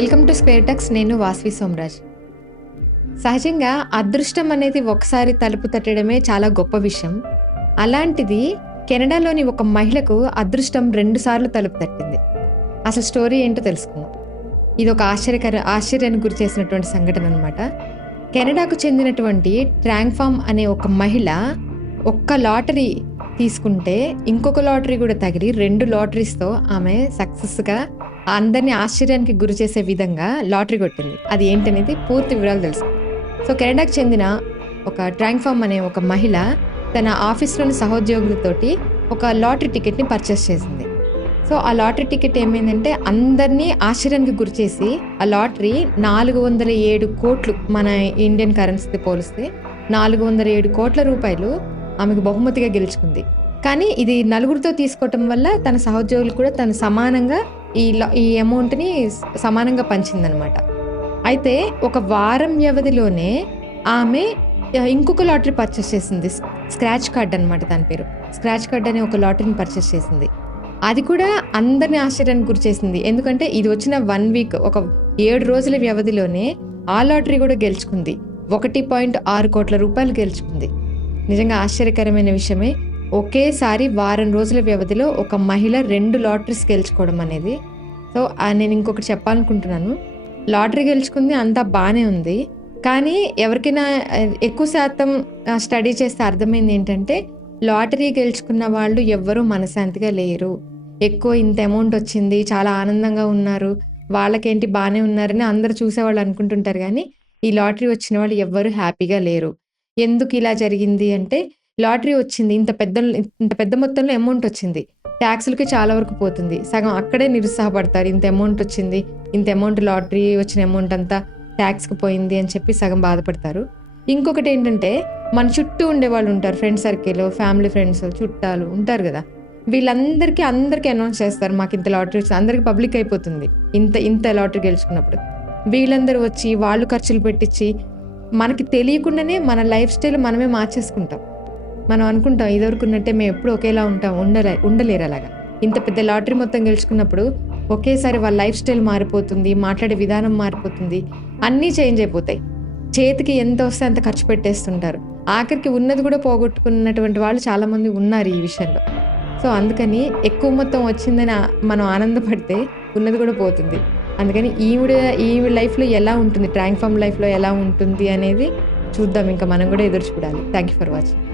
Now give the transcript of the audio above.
Welcome to square talks. నేను వాస్వి సోమరాజ్. సహజంగా అదృష్టం అనేది ఒకసారి తలుపు తట్టడమే చాలా గొప్ప విషయం. అలాంటిది కెనడాలోని ఒక మహిళకు అదృష్టం 2 సార్లు తలుపు తట్టింది. అసలు స్టోరీ ఏంటో తెలుసుకుందాం. ఇది ఒక ఆశ్చర్యానికి గురి చేసినటువంటి సంఘటన అనమాట. కెనడాకు చెందినటువంటి ట్రాంగ్ఫామ్ అనే ఒక మహిళ ఒక్క లాటరీ తీసుకుంటే ఇంకొక లాటరీ కూడా తగిలి 2 లాటరీస్తో ఆమె సక్సెస్గా అందరినీ ఆశ్చర్యానికి గురి చేసే విధంగా లాటరీ కొట్టింది. అది ఏంటనేది పూర్తి వివరాలు తెలుసు. సో కెనడాకు చెందిన ఒక ట్రాంగ్ఫామ్ అనే ఒక మహిళ తన ఆఫీస్లోని సహోద్యోగులతోటి ఒక లాటరీ టికెట్ని పర్చేస్ చేసింది. సో ఆ లాటరీ టికెట్ ఏమైందంటే అందరినీ ఆశ్చర్యానికి గురి చేసి ఆ లాటరీ 407 కోట్లు, మన ఇండియన్ కరెన్సీతో పోలిస్తే 407 కోట్ల రూపాయలు ఆమెకు బహుమతిగా గెలుచుకుంది. కానీ ఇది నలుగురితో తీసుకోవటం వల్ల తన సహోద్యోగులు కూడా తను సమానంగా ఈ అమౌంట్ని సమానంగా పంచిందనమాట. అయితే ఒక వారం వ్యవధిలోనే ఆమె ఇంకొక లాటరీ పర్చేస్ చేసింది. స్క్రాచ్ కార్డ్ అనమాట దాని పేరు. స్క్రాచ్ కార్డ్ అనే ఒక లాటరీని పర్చేస్ చేసింది. అది కూడా అందరినీ ఆశ్చర్యానికి గురి చేసింది. ఎందుకంటే ఇది వచ్చిన 1 వీక్, ఒక 7 రోజుల వ్యవధిలోనే ఆ లాటరీ కూడా గెలుచుకుంది. 1.6 కోట్ల రూపాయలు గెలుచుకుంది. నిజంగా ఆశ్చర్యకరమైన విషయమే. ఒకేసారి వారం రోజుల వ్యవధిలో ఒక మహిళ 2 లాటరీస్ గెలుచుకోవడం అనేది. సో నేను ఇంకొకటి చెప్పాలనుకుంటున్నాను. లాటరీ గెలుచుకుంది, అంతా బాగానే ఉంది. కానీ ఎవరికైనా ఎక్కువ శాతం స్టడీ చేస్తే అర్థమైంది ఏంటంటే, లాటరీ గెలుచుకున్న వాళ్ళు ఎవ్వరూ మనశాంతిగా లేరు. ఎక్కువ ఇంత అమౌంట్ వచ్చింది, చాలా ఆనందంగా ఉన్నారు, వాళ్ళకేంటి బాగానే ఉన్నారని అందరు చూసేవాళ్ళు అనుకుంటుంటారు. కానీ ఈ లాటరీ వచ్చిన వాళ్ళు ఎవ్వరూ హ్యాపీగా లేరు. ఎందుకు ఇలా జరిగింది అంటే, లాటరీ వచ్చింది, ఇంత పెద్ద మొత్తంలో అమౌంట్ వచ్చింది, ట్యాక్సులకి చాలా వరకు పోతుంది, సగం అక్కడే నిరుత్సాహపడతారు. ఇంత అమౌంట్ వచ్చింది, ఇంత అమౌంట్ లాటరీ వచ్చిన అమౌంట్ అంతా ట్యాక్స్కి పోయింది అని చెప్పి సగం బాధపడతారు. ఇంకొకటి ఏంటంటే, మన చుట్టూ ఉండేవాళ్ళు ఉంటారు, ఫ్రెండ్ సర్కిల్, ఫ్యామిలీ ఫ్రెండ్స్, చుట్టాలు ఉంటారు కదా, వీళ్ళందరికీ అనౌన్స్ చేస్తారు, మాకు ఇంత లాటరీ వచ్చింది, అందరికీ పబ్లిక్ అయిపోతుంది ఇంత లాటరీ గెలుచుకున్నప్పుడు. వీళ్ళందరూ వచ్చి వాళ్ళు ఖర్చులు పెట్టించి మనకి తెలియకుండానే మన లైఫ్ స్టైల్ మనమే మార్చేసుకుంటాం. మనం అనుకుంటాం ఇదివరకు ఉన్నట్టే మేము ఎప్పుడు ఒకేలా ఉంటాం, ఉండలేరు అలాగా. ఇంత పెద్ద లాటరీ మొత్తం గెలుచుకున్నప్పుడు ఒకేసారి వాళ్ళ లైఫ్ స్టైల్ మారిపోతుంది, మాట్లాడే విధానం మారిపోతుంది, అన్నీ చేంజ్ అయిపోతాయి. చేతికి ఎంత వస్తే అంత ఖర్చు పెట్టేస్తుంటారు. ఆఖరికి ఉన్నది కూడా పోగొట్టుకున్నటువంటి వాళ్ళు చాలామంది ఉన్నారు ఈ విషయంలో. సో అందుకని ఎక్కువ మొత్తం వచ్చిందని మనం ఆనందపడితే ఉన్నది కూడా పోతుంది. అందుకని ఈవిడ లైఫ్లో ఎలా ఉంటుంది, ట్రాంగ్ఫామ్ లైఫ్లో ఎలా ఉంటుంది అనేది చూద్దాం. ఇంకా మనం కూడా ఎదురు చూడాలి. Thank you for watching.